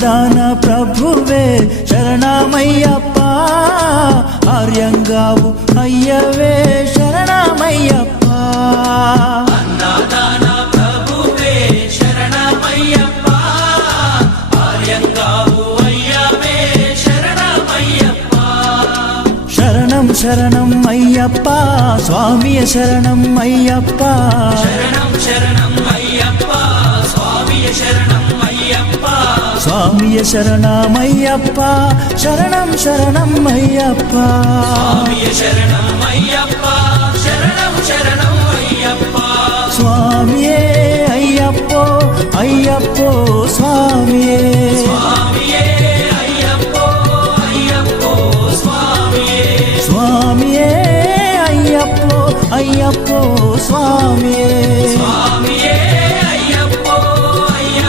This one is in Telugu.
అన్నదాన ప్రభువే శరణమయ్యప్ప, ఆర్యంగావు అయ్యవే శరణమయ్యప్ప. అన్నదాన ప్రభువే శరణమయ్యప్ప, ఆర్యంగావు అయ్యవే శరణమయ్యప్ప. శరణం శరణం అయ్యప్ప, స్వామియ శరణం అయ్యప్ప. శరణం శరణం అయ్యప్ప, స్వామియ శరణం అయ్యప్ప. స్వామియ శరణమయ్యప్ప, శరణం శరణం అయ్యప్ప. స్వామియ శరణం అయ్యప్ప, శరణం శరణం అయ్యప్ప. స్వామియే అయ్యప్పో అయ్యప్ప